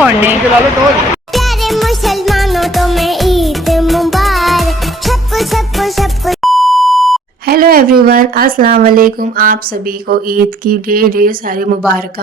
फोड़ने। प्यारे मुसलमानों तुम्हें ईद मुबारक, सबको सबको सबको। हेलो एवरीवन, अस्सलाम वालेकुम। आप सभी को ईद की ढेर सारी मुबारक।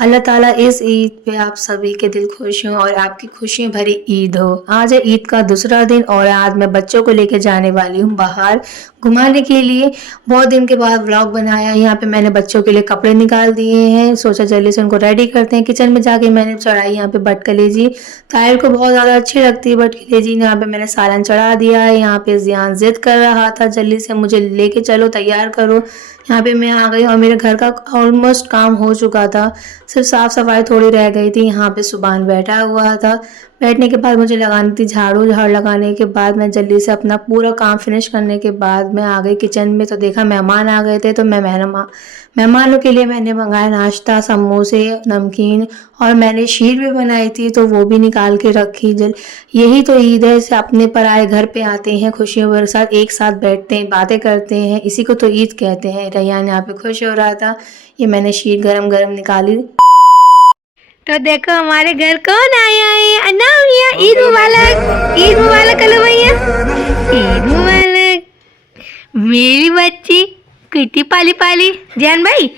अल्लाह ताला इस ईद पे आप सभी के दिल खुश हों और आपकी खुशी भरी ईद हो। आज है ईद का दूसरा दिन और आज मैं बच्चों को लेकर जाने वाली हूँ बाहर घुमाने के लिए। बहुत दिन के बाद व्लॉग बनाया। यहाँ पे मैंने बच्चों के लिए कपड़े निकाल दिए हैं, सोचा जल्दी से उनको रेडी करते हैं। किचन में जाके मैंने चढ़ाई यहाँ पे बटकलेजी। ताहिर को बहुत ज़्यादा अच्छी लगती है बटकलेजी। यहाँ पे मैंने सालन चढ़ा दिया है। यहाँ पे जियान जिद कर रहा था जल्दी से मुझे लेके चलो, तैयार करो। यहाँ पे मैं आ गई और मेरे घर का ऑलमोस्ट काम हो चुका था, सिर्फ साफ़ सफाई थोड़ी रह गई थी। यहाँ पे सुभान बैठा हुआ था। बैठने के बाद मुझे लगानी थी झाड़ू। झाड़ू लगाने के बाद मैं जल्दी से अपना पूरा काम फिनिश करने के बाद मैं आ गई किचन में। तो देखा मेहमान आ गए थे, तो मैं मेहमानों के लिए मैंने मंगाया नाश्ता, समोसे, नमकीन और मैंने शीर भी बनाई थी, तो वो भी निकाल के रखी। यही तो ईद है, से अपने पराए घर पे आते हैं, खुशियों के साथ एक साथ बैठते हैं, बातें करते हैं, इसी को तो ईद कहते हैं। रैयान यहाँ पे खुश हो रहा था। ये मैंने शीर गरम गरम निकाली। तो देखो हमारे घर कौन आया है। अन्ना भैया, ईद मुबारक, ईद मुबारक कलो भैया, ईद मुबारक। मेरी बच्ची कितनी पाली पाली जान भाई।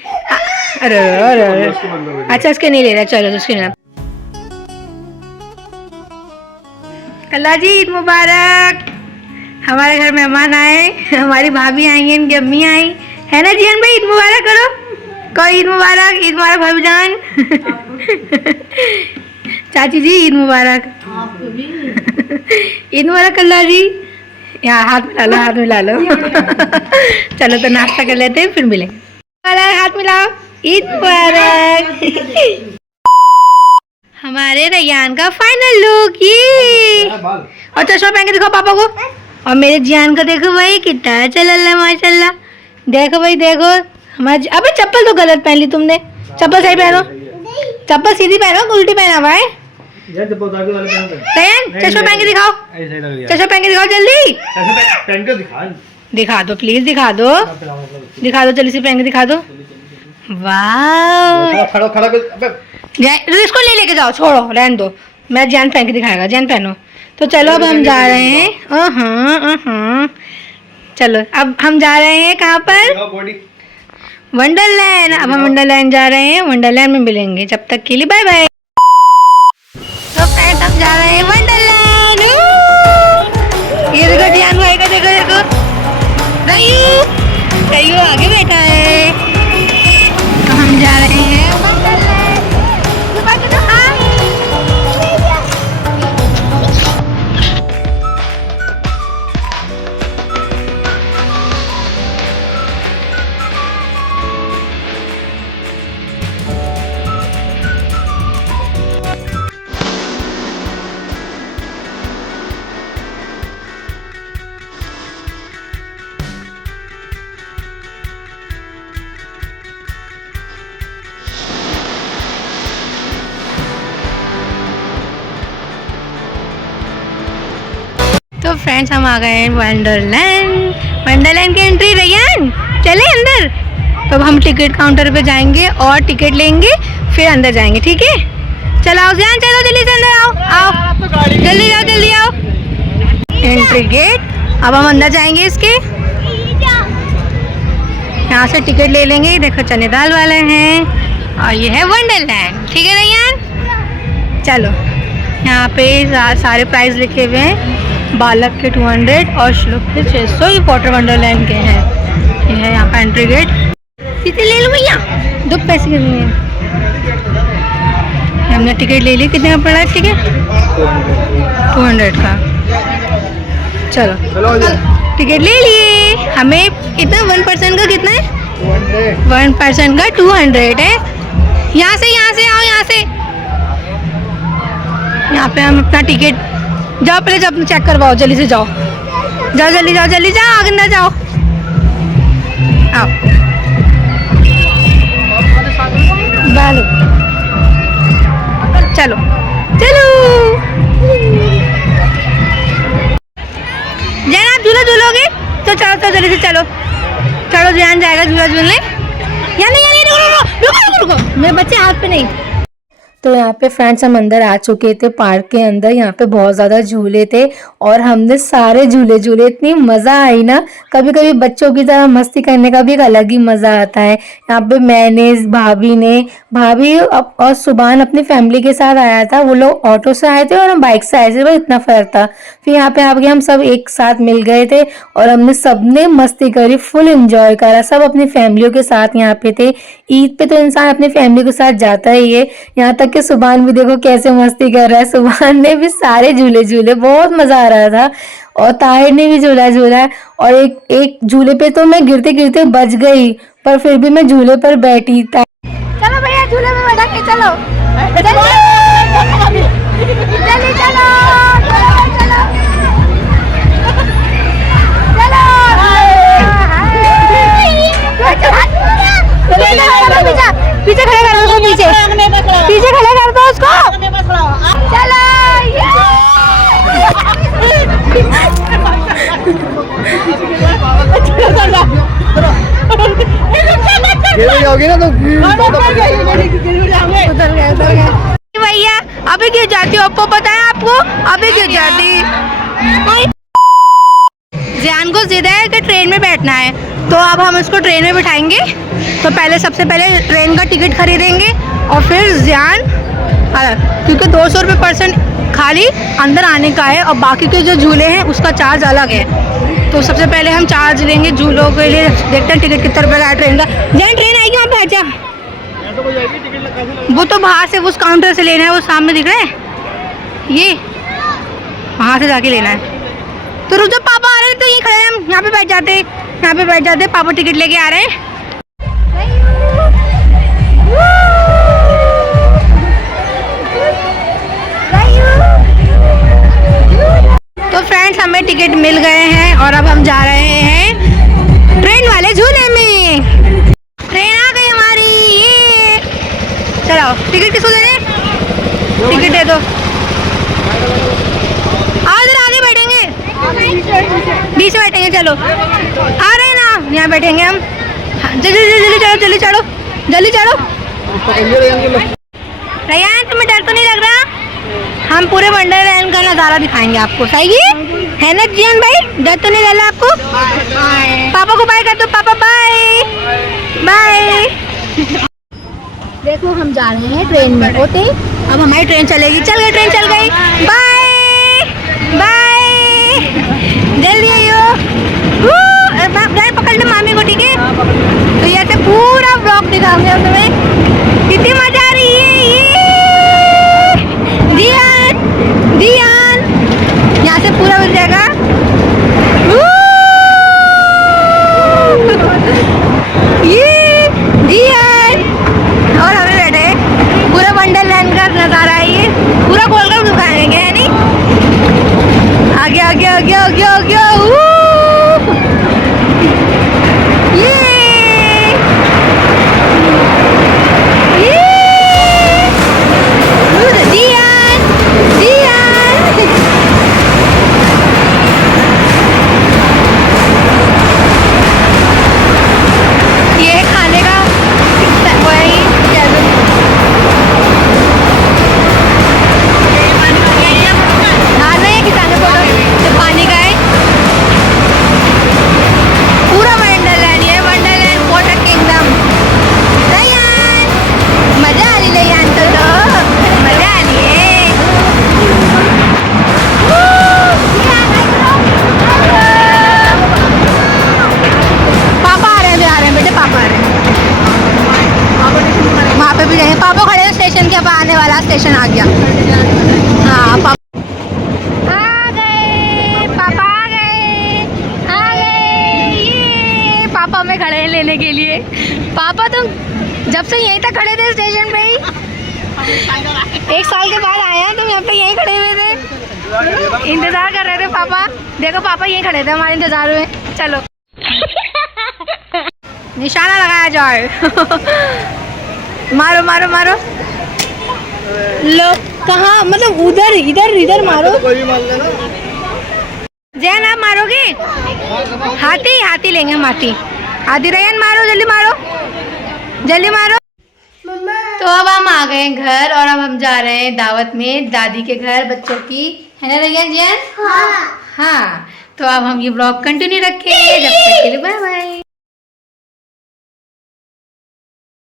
अरे अरे अरे, अच्छा इसके नहीं ले रहा, चलो उसके नहीं। अल्लाह जी ईद मुबारक। हमारे घर मेहमान आए, हमारी भाभी आई हैं, इनकी अम्मी आई है ना। जियान भाई ईद मुबारक करो, कोई ईद मुबारक, ईद मुबारक भाभी जान। चाची जी ईद मुबारक, ईद मुबारक अल्लाह जी। यहाँ हाथ मिला लो, हाथ मिला लो। चलो तो नाश्ता कर लेते हैं, फिर मिलेंगे। हाथ मिलाओ, ईद मुबारक। हमारे रैयान का फाइनल लुक ये। और चश्मा पहन के दिखाओ पापा को। और मेरे जियान का देखो भाई कितना चला माशाल्लाह। देखो भाई देखो हमारे। अबे चप्पल तो गलत पहन ली तुमने, चप्पल सही पहनो, चप्पल सीधी पहनो, उल्टी पहना हुआ है। चश्मा पहन के दिखाओ, चश्मा पहन के दिखाओ जल्दी। दिखा दो प्लीज, दिखा दो, दिखा दो जल्दी से, पहन के दिखा दो। वाह, इसको ले लेके जाओ, छोड़ो रहने दो, मैं जान पहन के दिखाएगा, जान पहनो। तो चलो अब हम जा रहे हैं। चलो अब हम जा रहे हैं कहाँ पर, वंडरलैंड। अब हम वंडरलैंड जा रहे हैं, वंडरलैंड में मिलेंगे। जब तक के लिए बाय बाय। तो फ्रेंड्स हम जा रहे हैं वंडरलैंड। ये देखो जियान भाई का, देखो देखो रयू आगे बैठा है। तो हम जा रहे हैं वंडरलैंड। तो फ्रेंड्स हम आ गए हैं वंडरलैंड। वंडरलैंड की एंट्री रैयान, चले अंदर। तो अब हम टिकट काउंटर पे जाएंगे और टिकट लेंगे, फिर अंदर जाएंगे, ठीक है। चलो आओ जियान, चलो जल्दी से अंदर आओ, आओ जल्दी जाओ, जल्दी आओ। Entry gate. अब हम अंदर जाएंगे इसके, यहाँ से टिकट ले लेंगे। देखो चने दाल वाले हैं और ये है वंडरलैंड, ठीक है रैयान। चलो यहाँ पे सारे प्राइस लिखे हुए हैं। बालक के 200 और श्लोक के 600। ये वाटर वंडरलैंड के हैं। ये है यहाँ का एंट्री गेट। कितने ले लो भैया, 2 पैसे कितने हैं। हमने टिकट ले ली, कितने का पड़ा है टिकट, 200 का। चलो टिकट ले लिए। हमें कितना 1 पर्सन का कितना है, 1 पर्सन का 200 है। यहाँ से आओ, यहाँ से। यहाँ पे हम अपना टिकट, जाओ पहले जब चेक करवाओ, जल्दी से जाओ, जाओ जल्दी जाओ, जल्दी जाओ, आगे ना जाओ, आओ बालो, चलो चलो। जैन आप झूला झूलोगे तो चलो, तो जल्दी से चलो, चलो ध्यान जाएगा झूला झूलने। या नहीं रुको रुको रुको रुको, मेरे बच्चे हाथ पे नहीं। तो यहाँ पे फ्रेंड्स हम अंदर आ चुके थे पार्क के अंदर। यहाँ पे बहुत ज़्यादा झूले थे और हमने सारे झूले झूले, इतनी मज़ा आई ना। कभी कभी बच्चों की तरह मस्ती करने का भी एक अलग ही मज़ा आता है। यहाँ पे मैंने, भाभी और सुभान अपनी फैमिली के साथ आया था। वो लोग ऑटो से आए थे और हम बाइक से आए थे, बस इतना फ़र्क था। फिर यहाँ पे आके हम सब एक साथ मिल गए थे और हमने सबने मस्ती करी, फुल एंजॉय करा। सब अपनी फैमिलियों के साथ यहाँ पे थे। ईद पे तो इंसान अपनी फैमिली के साथ जाता ही है। यहाँ तक कि सुभान भी देखो कैसे मस्ती कर रहा है। सुभान ने भी सारे झूले झूले, बहुत मजा आ रहा था। और ताहिर ने भी झूला झूला है। और एक झूले पे तो मैं गिरते गिरते बच गई, पर फिर भी मैं झूले पर बैठी। चलो भैया झूले में बैठेंगे, चलो चलो जल्दी चलो चलो पीछे खड़े कर दो, पीछे खड़े कर दो उसको। चलो जाओगे ना तो भैया अभी क्यों जाती हो? आपको पता है आपको अभी क्यों जाती? जियान को जिद है कि ट्रेन में बैठना है, तो अब हम इसको ट्रेन में बिठाएंगे। तो सबसे पहले ट्रेन का टिकट खरीदेंगे और फिर जियान, क्योंकि 200 रुपये पर्सन खाली अंदर आने का है और बाकी के जो झूले हैं उसका चार्ज अलग है। तो सबसे पहले हम चार्ज लेंगे झूलों के लिए। देखते हैं टिकट कितने रुपये का है ट्रेन का। जियान ट्रेन आएगी वहाँ पे, आजा। वो तो बाहर से उस काउंटर से लेना है, वो सामने दिख रहा है, ये वहाँ से जाके लेना है। तो रुक जाओ, पापा आ रहे हैं तो यहीं खड़े हैं, हम यहाँ पे बैठ जाते हैं, यहाँ पे बैठ जाते हैं। पापा टिकट लेके आ रहे हैं। तो फ्रेंड्स हमें टिकट मिल गए हैं और अब हम जा रहे हैं ट्रेन वाले झूले में। ट्रेन आ गई हमारी, ये चलो। टिकट किसको देने? टिकट दे दो। आगे बैठेंगे, बीच में बैठेंगे। चलो आ रहे हैं ना, यहाँ बैठेंगे हम। जल्दी जल्दी चलो, जल्दी चलो, जल्दी चलो। रैयान तुम्हें डर तो नहीं लग रहा? हम पूरे वंडरलैंड का नज़ारा दिखाएंगे आपको, सही है ना जियान भाई? डर तो नहीं लग रहा आपको? पापा को बाय कर दो, पापा बाय बाय। देखो हम जा रहे हैं ट्रेन में, ओके? अब हमारी ट्रेन चलेगी। चल गई ट्रेन, चल गई। बाय बाय, जल्दी आइयो। पकड़ लो मामी को, ठीक है? तो ये ऐसे पूरा ब्लॉग दिखाऊंगे हम तुम्हें। कितनी मजा आ रही है ये। जियान यहाँ से पूरा मिल जाएगा। ये जियान और हमें बैठे पूरा वंडरलैंड का नज़ारा है। ये पूरा खोल कर दिखाएंगे, है नहीं? आगे आगे आगे आगे आगे। स्टेशन आ गया। हाँ पापा आ गए, पापा आ गए, आ गए। ये पापा हमें खड़े हैं लेने के लिए। पापा तुम जब से यहीं तक खड़े थे स्टेशन पे ही, 1 साल के बाद आए हैं तुम यहाँ पे यहीं खड़े हुए थे, इंतजार कर रहे थे पापा। देखो पापा यहीं खड़े थे हमारे इंतजार में। चलो निशाना लगाया जाए। मारो मारो मारो। लो कहाँ, मतलब उधर इधर इधर मारो। जैन आप मारोगे? हाथी हाथी लेंगे हम, हाथी। रैयान मारो, जल्दी मारो, जल्दी मारो। तो अब हम आ गए हैं घर और अब हम जा रहे हैं दावत में दादी के घर बच्चों की, है ना रैया जैन? हाँ। तो अब हम ये ब्लॉग कंटिन्यू रखेंगे, जब तक के लिए बाय बाय।